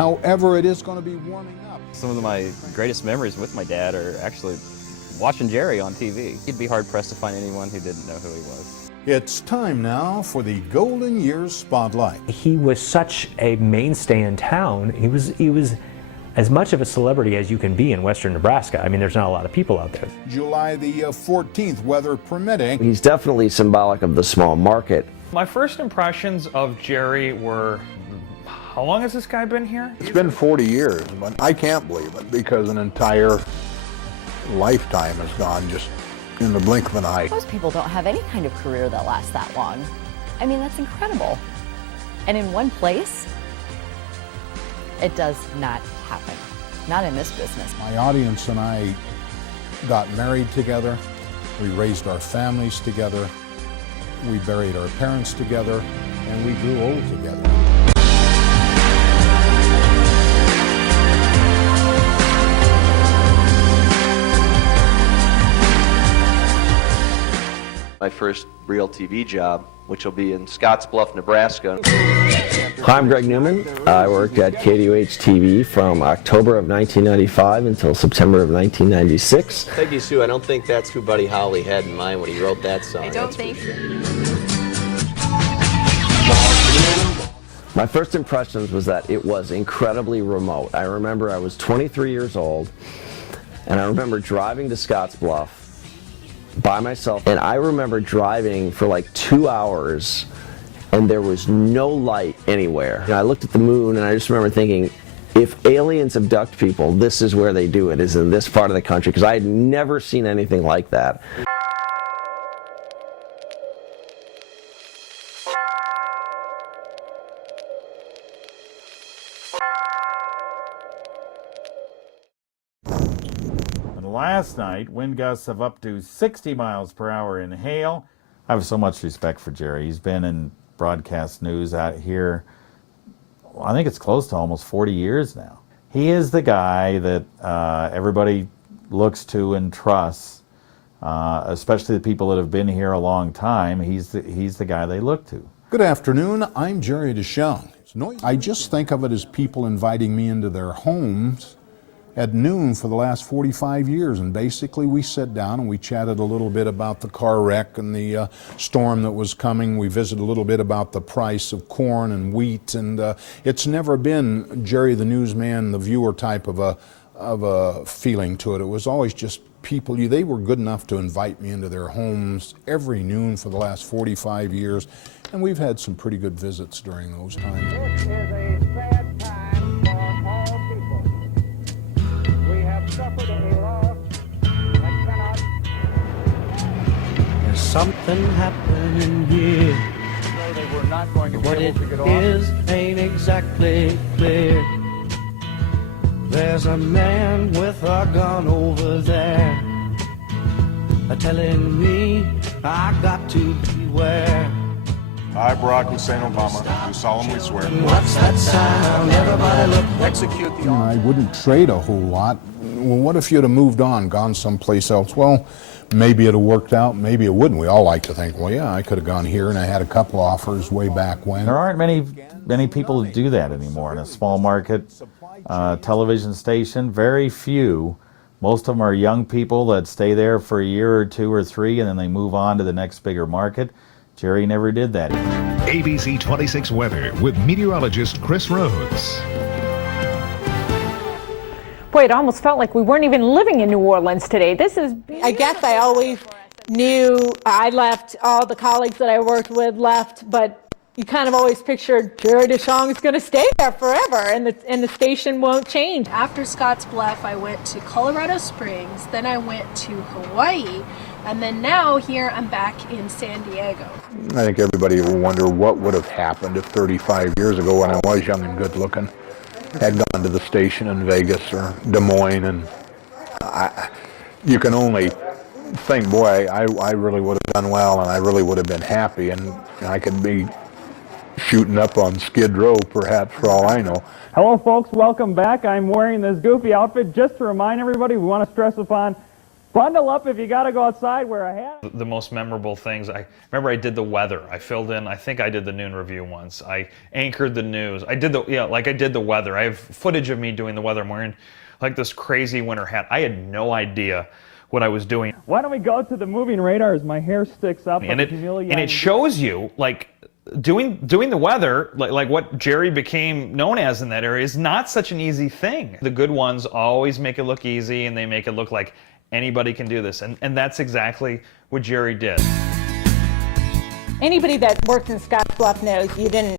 However, it is going to be warming up. Some of my greatest memories with my dad are actually watching Jerry on TV. He'd be hard-pressed to find anyone who didn't know who he was. It's time now for the Golden Years Spotlight. He was such a mainstay in town. He was as much of a celebrity as you can be in western Nebraska. I mean, there's not a lot of people out there. July the 14th, weather permitting. He's definitely symbolic of the small market. My first impressions of Jerry were, how long has this guy been here? It's been 40 years, but I can't believe it because an entire lifetime has gone just in the blink of an eye. Most people don't have any kind of career that lasts that long. I mean, that's incredible. And in one place, it does not happen. Not in this business. My audience and I got married together. We raised our families together. We buried our parents together, and we grew old together. My first real TV job, which will be in Scottsbluff, Nebraska. Hi, I'm Greg Newman. I worked at KDUH TV from October of 1995 until September of 1996. Peggy Sue, I don't think that's who Buddy Holly had in mind when he wrote that song. I don't think so. My first impressions was that it was incredibly remote. I remember I was 23 years old, and I remember driving to Scottsbluff by myself, and I remember driving for like 2 hours and there was no light anywhere. I looked at the moon and I just remember thinking, if aliens abduct people, this is where they do it, is in this part of the country, because I had never seen anything like that. Last night, wind gusts of up to 60 miles per hour in hail. I have so much respect for Jerry. He's been in broadcast news out here, I think it's close to almost 40 years now. He is the guy that everybody looks to and trusts, especially the people that have been here a long time. He's the guy they look to. Good afternoon, I'm Jerry Dishong. I just think of it as people inviting me into their homes at noon for the last 45 years, and basically we sat down and we chatted a little bit about the car wreck and the storm that was coming. We visited a little bit about the price of corn and wheat, and it's never been Jerry the newsman, the viewer type of a feeling to it. It was always just people. They were good enough to invite me into their homes every noon for the last 45 years, and we've had some pretty good visits during those times. This is a sad time for all people. We have suffered a loss that cannot. There's something happening here. So they were not going to be what able to get off. What it is ain't exactly clear. There's a man with a gun over there, telling me I got to beware. I, Barack Hussein Obama, do solemnly swear. What's that sign on everybody look? Execute the I wouldn't trade a whole lot. Well, what if you'd have moved on, gone someplace else? Well, maybe it'd have worked out, maybe it wouldn't. We all like to think, well, yeah, I could have gone here, and I had a couple offers way back when. There aren't many people who do that anymore in a small market television station. Very few. Most of them are young people that stay there for a year or two or three, and then they move on to the next bigger market. Jerry never did that. ABC 26 weather with meteorologist Chris Rhodes. Boy, it almost felt like we weren't even living in New Orleans today. This is beautiful. I guess I always knew I left, all the colleagues that I worked with left, but you kind of always pictured Jerry Dishong is going to stay there forever, and the station won't change. After Scottsbluff, I went to Colorado Springs, then I went to Hawaii, and then now here I'm back in San Diego. I think everybody will wonder what would have happened if 35 years ago, when I was young and good looking, had gone to the station in Vegas or Des Moines, and you can only think, boy, I really would have done well, and I really would have been happy, and I could be shooting up on Skid Row, perhaps, for all I know. Hello, folks. Welcome back. I'm wearing this goofy outfit just to remind everybody we want to stress upon Bundle up if you got to go outside, wear a hat. The most memorable things, I remember I did the weather. I filled in, I think I did the noon review once. I anchored the news. I did the weather. I have footage of me doing the weather. I'm wearing like this crazy winter hat. I had no idea what I was doing. Why don't we go to the moving radars? My hair sticks up. And it shows you, like, doing the weather, like what Jerry became known as in that area, is not such an easy thing. The good ones always make it look easy, and they make it look like anybody can do this, and that's exactly what Jerry did. Anybody that worked in Scottsbluff knows you didn't